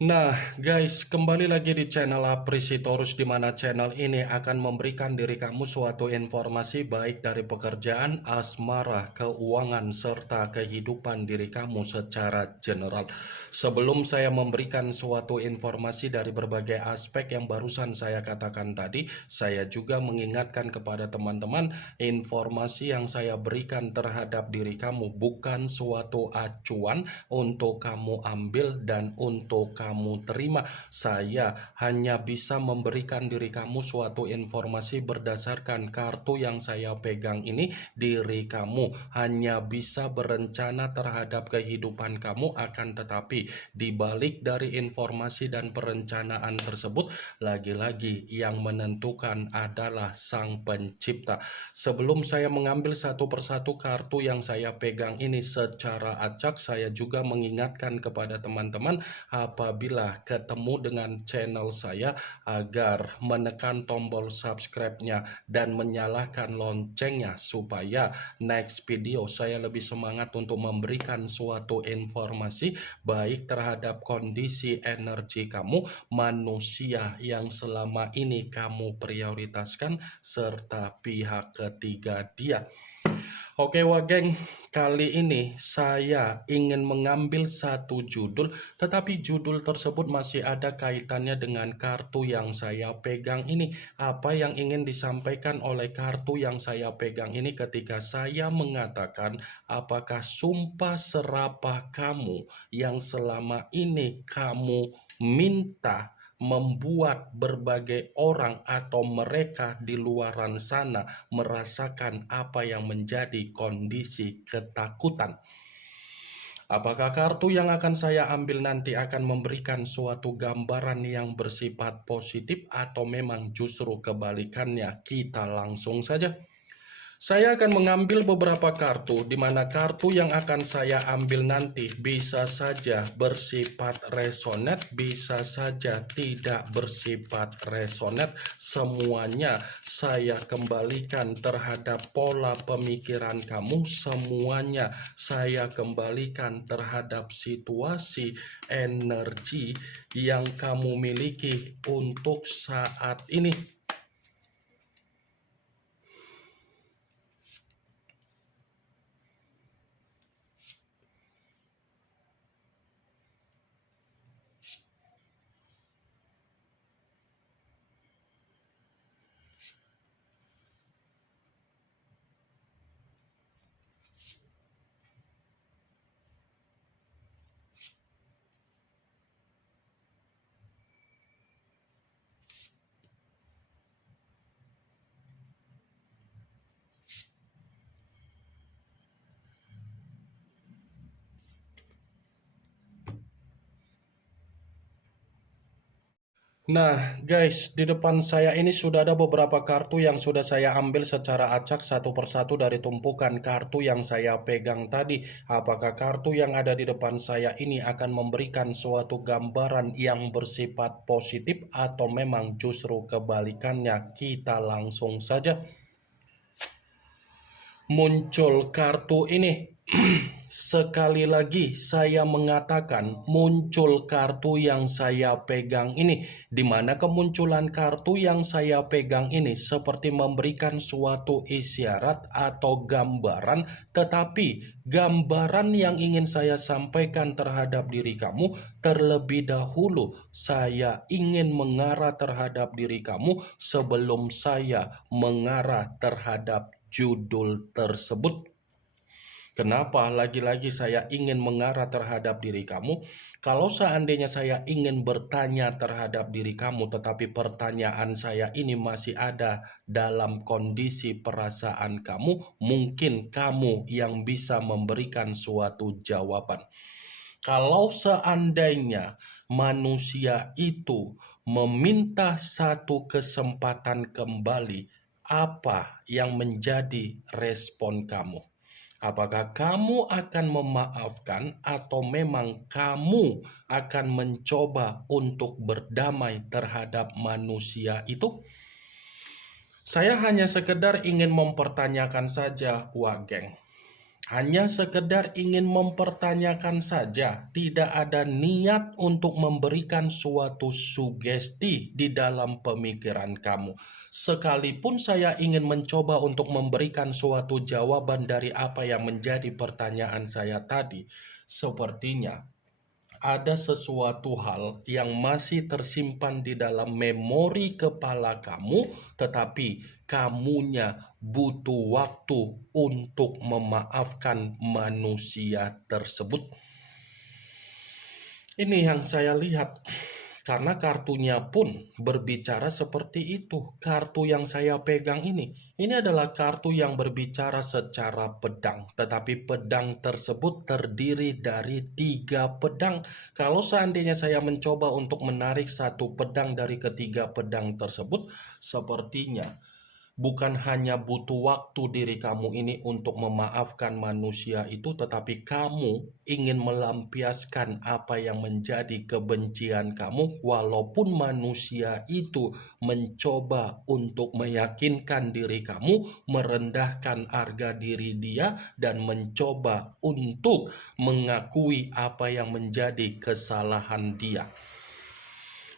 Nah, guys, kembali lagi di channel Aprisitorus, di mana channel ini akan memberikan diri kamu suatu informasi baik dari pekerjaan, asmara, keuangan, serta kehidupan diri kamu secara general. Sebelum saya memberikan suatu informasi dari berbagai aspek yang barusan saya katakan tadi, saya juga mengingatkan kepada teman-teman, informasi yang saya berikan terhadap diri kamu bukan suatu acuan untuk kamu ambil dan untuk kamu terima. Saya hanya bisa memberikan diri kamu suatu informasi berdasarkan kartu yang saya pegang ini. Diri kamu hanya bisa berencana terhadap kehidupan kamu, akan tetapi di balik dari informasi dan perencanaan tersebut, lagi-lagi yang menentukan adalah Sang Pencipta. Sebelum saya mengambil satu persatu kartu yang saya pegang ini secara acak, saya juga mengingatkan kepada teman-teman apabila ketemu dengan channel saya agar menekan tombol subscribe-nya dan menyalakan loncengnya supaya next video saya lebih semangat untuk memberikan suatu informasi baik terhadap kondisi energi kamu, manusia yang selama ini kamu prioritaskan, serta pihak ketiga dia. Oke Wageng, kali ini saya ingin mengambil satu judul, tetapi judul tersebut masih ada kaitannya dengan kartu yang saya pegang ini. Apa yang ingin disampaikan oleh kartu yang saya pegang ini ketika saya mengatakan, apakah sumpah serapah kamu yang selama ini kamu minta membuat berbagai orang atau mereka di luaran sana merasakan apa yang menjadi kondisi ketakutan? Apakah kartu yang akan saya ambil nanti akan memberikan suatu gambaran yang bersifat positif atau memang justru kebalikannya? Kita langsung saja. Saya akan mengambil beberapa kartu, di mana kartu yang akan saya ambil nanti bisa saja bersifat resonate, bisa saja tidak bersifat resonate. Semuanya saya kembalikan terhadap pola pemikiran kamu, semuanya saya kembalikan terhadap situasi energi yang kamu miliki untuk saat ini. Nah, guys, di depan saya ini sudah ada beberapa kartu yang sudah saya ambil secara acak satu persatu dari tumpukan kartu yang saya pegang tadi. Apakah kartu yang ada di depan saya ini akan memberikan suatu gambaran yang bersifat positif atau memang justru kebalikannya? Kita langsung saja. Muncul kartu ini. Sekali lagi saya mengatakan muncul kartu yang saya pegang ini, di mana kemunculan kartu yang saya pegang ini seperti memberikan suatu isyarat atau gambaran, tetapi gambaran yang ingin saya sampaikan terhadap diri kamu terlebih dahulu saya ingin mengarah terhadap diri kamu sebelum saya mengarah terhadap judul tersebut. Kenapa lagi-lagi saya ingin mengarah terhadap diri kamu? Kalau seandainya saya ingin bertanya terhadap diri kamu, tetapi pertanyaan saya ini masih ada dalam kondisi perasaan kamu, mungkin kamu yang bisa memberikan suatu jawaban. Kalau seandainya manusia itu meminta satu kesempatan kembali, apa yang menjadi respon kamu? Apakah kamu akan memaafkan atau memang kamu akan mencoba untuk berdamai terhadap manusia itu? Saya hanya sekedar ingin mempertanyakan saja, Wageng. Hanya sekedar ingin mempertanyakan saja, tidak ada niat untuk memberikan suatu sugesti di dalam pemikiran kamu. Sekalipun saya ingin mencoba untuk memberikan suatu jawaban dari apa yang menjadi pertanyaan saya tadi, sepertinya ada sesuatu hal yang masih tersimpan di dalam memori kepala kamu, tetapi kamunya butuh waktu untuk memaafkan manusia tersebut. Ini yang saya lihat. Karena kartunya pun berbicara seperti itu. Kartu yang saya pegang ini adalah kartu yang berbicara secara pedang. Tetapi pedang tersebut terdiri dari 3 pedang. Kalau seandainya saya mencoba untuk menarik satu pedang dari ketiga pedang tersebut, sepertinya bukan hanya butuh waktu diri kamu ini untuk memaafkan manusia itu, tetapi kamu ingin melampiaskan apa yang menjadi kebencian kamu, walaupun manusia itu mencoba untuk meyakinkan diri kamu, merendahkan harga diri dia, dan mencoba untuk mengakui apa yang menjadi kesalahan dia.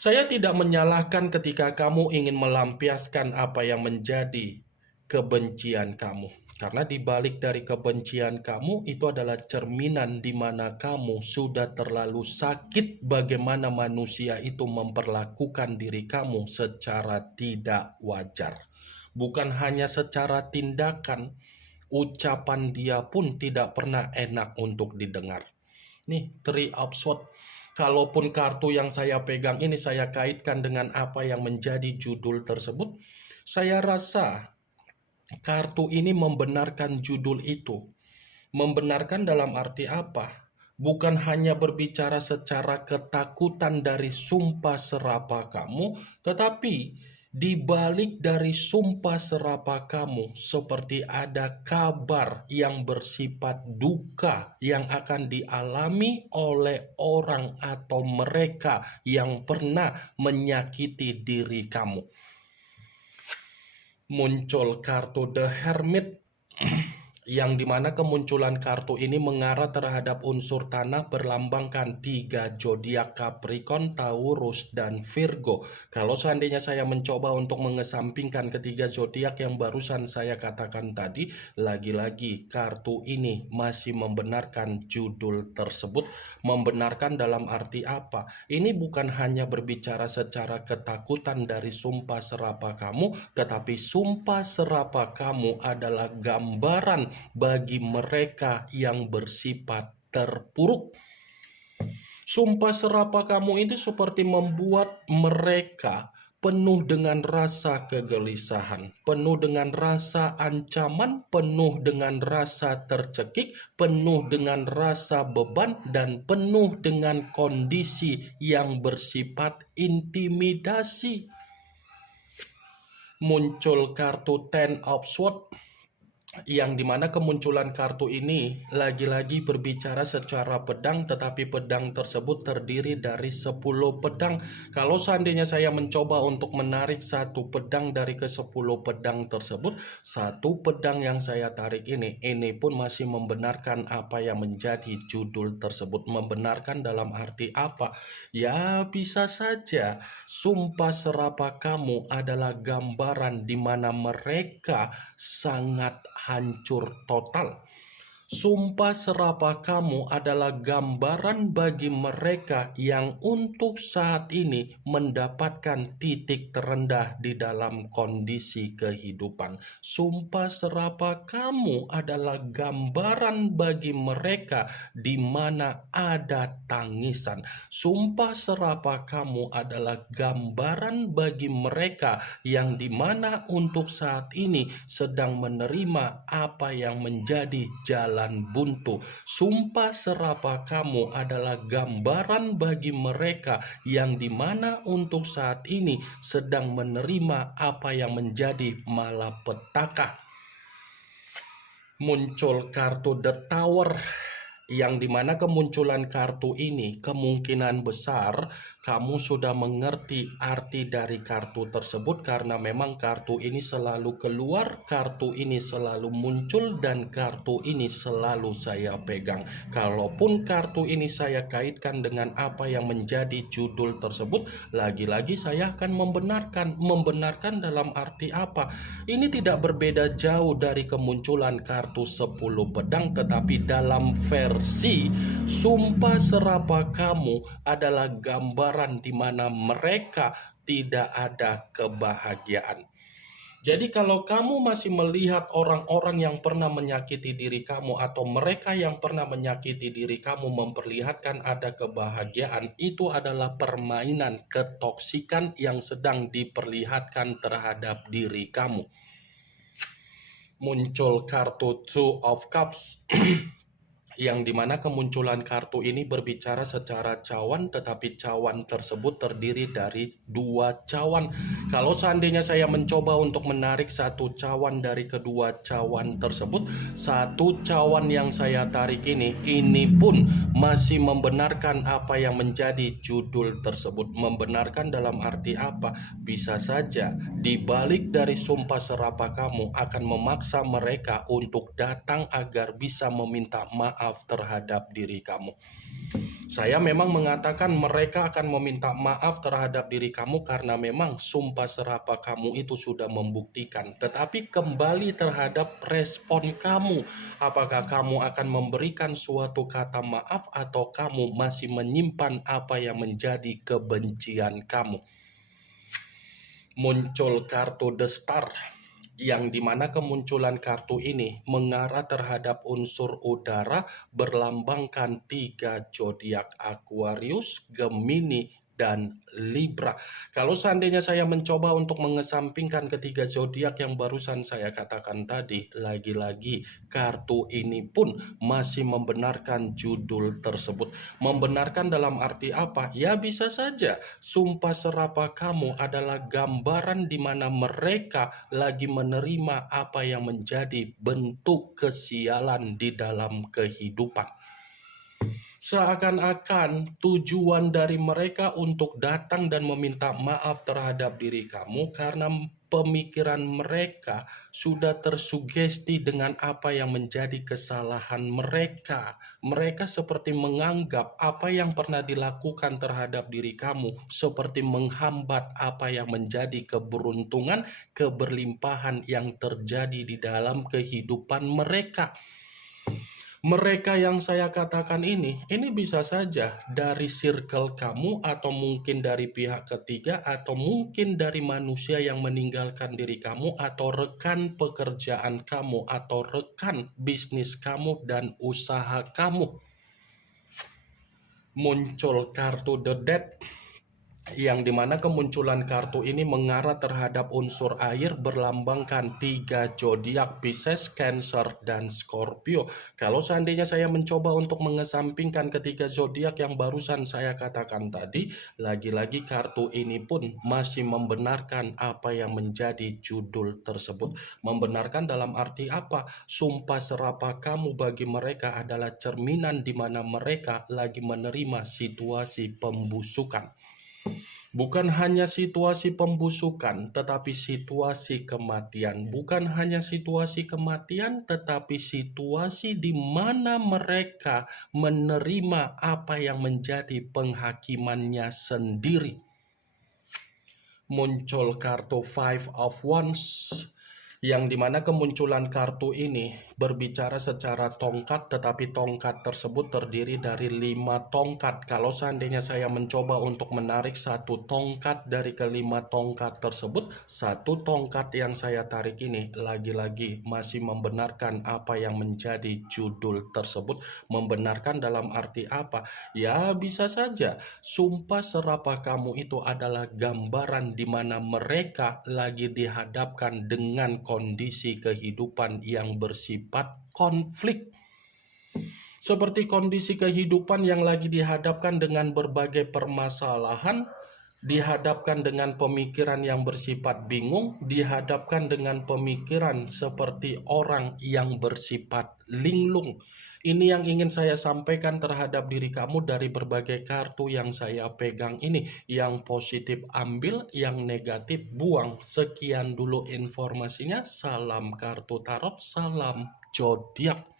Saya tidak menyalahkan ketika kamu ingin melampiaskan apa yang menjadi kebencian kamu. Karena di balik dari kebencian kamu itu adalah cerminan di mana kamu sudah terlalu sakit bagaimana manusia itu memperlakukan diri kamu secara tidak wajar. Bukan hanya secara tindakan, ucapan dia pun tidak pernah enak untuk didengar. Nih, Three of Swords. Kalaupun kartu yang saya pegang ini saya kaitkan dengan apa yang menjadi judul tersebut, saya rasa kartu ini membenarkan judul itu. Membenarkan dalam arti apa? Bukan hanya berbicara secara ketakutan dari sumpah serapah kamu, tetapi di balik dari sumpah serapah kamu, seperti ada kabar yang bersifat duka yang akan dialami oleh orang atau mereka yang pernah menyakiti diri kamu. Muncul kartu The Hermit, yang dimana kemunculan kartu ini mengarah terhadap unsur tanah berlambangkan 3 zodiak Capricorn, Taurus, dan Virgo. Kalau seandainya saya mencoba untuk mengesampingkan ketiga zodiak yang barusan saya katakan tadi, lagi-lagi kartu ini masih membenarkan judul tersebut. Membenarkan dalam arti apa? Ini bukan hanya berbicara secara ketakutan dari sumpah serapah kamu, tetapi sumpah serapah kamu adalah gambaran bagi mereka yang bersifat terpuruk. Sumpah serapah kamu itu seperti membuat mereka penuh dengan rasa kegelisahan, penuh dengan rasa ancaman, penuh dengan rasa tercekik, penuh dengan rasa beban, dan penuh dengan kondisi yang bersifat intimidasi. Muncul kartu Ten of Swords, yang dimana kemunculan kartu ini lagi-lagi berbicara secara pedang, tetapi pedang tersebut terdiri dari 10 pedang. Kalau seandainya saya mencoba untuk menarik satu pedang dari ke-10 pedang tersebut, satu pedang yang saya tarik ini pun masih membenarkan apa yang menjadi judul tersebut. Membenarkan dalam arti apa? Ya, bisa saja sumpah serapah kamu adalah gambaran di mana mereka sangat hancur total. Sumpah serapah kamu adalah gambaran bagi mereka yang untuk saat ini mendapatkan titik terendah di dalam kondisi kehidupan. Sumpah serapah kamu adalah gambaran bagi mereka di mana ada tangisan. Sumpah serapah kamu adalah gambaran bagi mereka yang di mana untuk saat ini sedang menerima apa yang menjadi jalan buntu. Sumpah serapah kamu adalah gambaran bagi mereka yang dimana untuk saat ini sedang menerima apa yang menjadi malapetaka. Muncul kartu The Tower, yang dimana kemunculan kartu ini kemungkinan besar kamu sudah mengerti arti dari kartu tersebut, karena memang kartu ini selalu keluar, kartu ini selalu muncul, dan kartu ini selalu saya pegang. Kalaupun kartu ini saya kaitkan dengan apa yang menjadi judul tersebut, lagi-lagi saya akan membenarkan dalam arti apa? Ini tidak berbeda jauh dari kemunculan kartu 10 pedang, tetapi dalam versi sumpah serapah kamu adalah gambaran di mana mereka tidak ada kebahagiaan. Jadi kalau kamu masih melihat orang-orang yang pernah menyakiti diri kamu atau mereka yang pernah menyakiti diri kamu memperlihatkan ada kebahagiaan, itu adalah permainan ketoksikan yang sedang diperlihatkan terhadap diri kamu. Muncul kartu Two of Cups yang dimana kemunculan kartu ini berbicara secara cawan, tetapi cawan tersebut terdiri dari 2 cawan. Kalau seandainya saya mencoba untuk menarik satu cawan dari kedua cawan tersebut, satu cawan yang saya tarik ini pun masih membenarkan apa yang menjadi judul tersebut. Membenarkan dalam arti apa? Bisa saja di balik dari sumpah serapah kamu akan memaksa mereka untuk datang agar bisa meminta maaf terhadap diri kamu. Saya memang mengatakan mereka akan meminta maaf terhadap diri kamu karena memang sumpah serapah kamu itu sudah membuktikan. Tetapi kembali terhadap respon kamu. Apakah kamu akan memberikan suatu kata maaf atau kamu masih menyimpan apa yang menjadi kebencian kamu? Muncul kartu The Star, yang dimana kemunculan kartu ini mengarah terhadap unsur udara, berlambangkan 3 zodiak Aquarius, Gemini, dan Libra. Kalau seandainya saya mencoba untuk mengesampingkan ketiga zodiak yang barusan saya katakan tadi, lagi-lagi kartu ini pun masih membenarkan judul tersebut. Membenarkan dalam arti apa? Ya bisa saja sumpah serapah kamu adalah gambaran di mana mereka lagi menerima apa yang menjadi bentuk kesialan di dalam kehidupan. Seakan-akan tujuan dari mereka untuk datang dan meminta maaf terhadap diri kamu karena pemikiran mereka sudah tersugesti dengan apa yang menjadi kesalahan mereka. Mereka seperti menganggap apa yang pernah dilakukan terhadap diri kamu seperti menghambat apa yang menjadi keberuntungan, keberlimpahan yang terjadi di dalam kehidupan mereka. Mereka yang saya katakan ini bisa saja dari circle kamu, atau mungkin dari pihak ketiga, atau mungkin dari manusia yang meninggalkan diri kamu, atau rekan pekerjaan kamu, atau rekan bisnis kamu dan usaha kamu. Muncul kartu The Death, yang dimana kemunculan kartu ini mengarah terhadap unsur air, berlambangkan 3 zodiak Pisces, Cancer, dan Scorpio. Kalau seandainya saya mencoba untuk mengesampingkan ketiga zodiak yang barusan saya katakan tadi, lagi-lagi kartu ini pun masih membenarkan apa yang menjadi judul tersebut. Membenarkan dalam arti apa? Sumpah serapah kamu bagi mereka adalah cerminan di mana mereka lagi menerima situasi pembusukan. Bukan hanya situasi pembusukan, tetapi situasi kematian. Bukan hanya situasi kematian, tetapi situasi di mana mereka menerima apa yang menjadi penghakimannya sendiri. Muncul kartu Five of Wands, yang dimana kemunculan kartu ini berbicara secara tongkat, tetapi tongkat tersebut terdiri dari 5 tongkat. Kalau seandainya saya mencoba untuk menarik satu tongkat dari kelima tongkat tersebut, satu tongkat yang saya tarik ini lagi-lagi masih membenarkan apa yang menjadi judul tersebut. Membenarkan dalam arti apa? Ya bisa saja sumpah serapah kamu itu adalah gambaran di mana mereka lagi dihadapkan dengan kondisi kehidupan yang bersifat konflik. Seperti kondisi kehidupan yang lagi dihadapkan dengan berbagai permasalahan, dihadapkan dengan pemikiran yang bersifat bingung, dihadapkan dengan pemikiran seperti orang yang bersifat linglung. Ini yang ingin saya sampaikan terhadap diri kamu dari berbagai kartu yang saya pegang ini. Yang positif ambil, yang negatif buang. Sekian dulu informasinya. Salam kartu tarot, salam zodiak.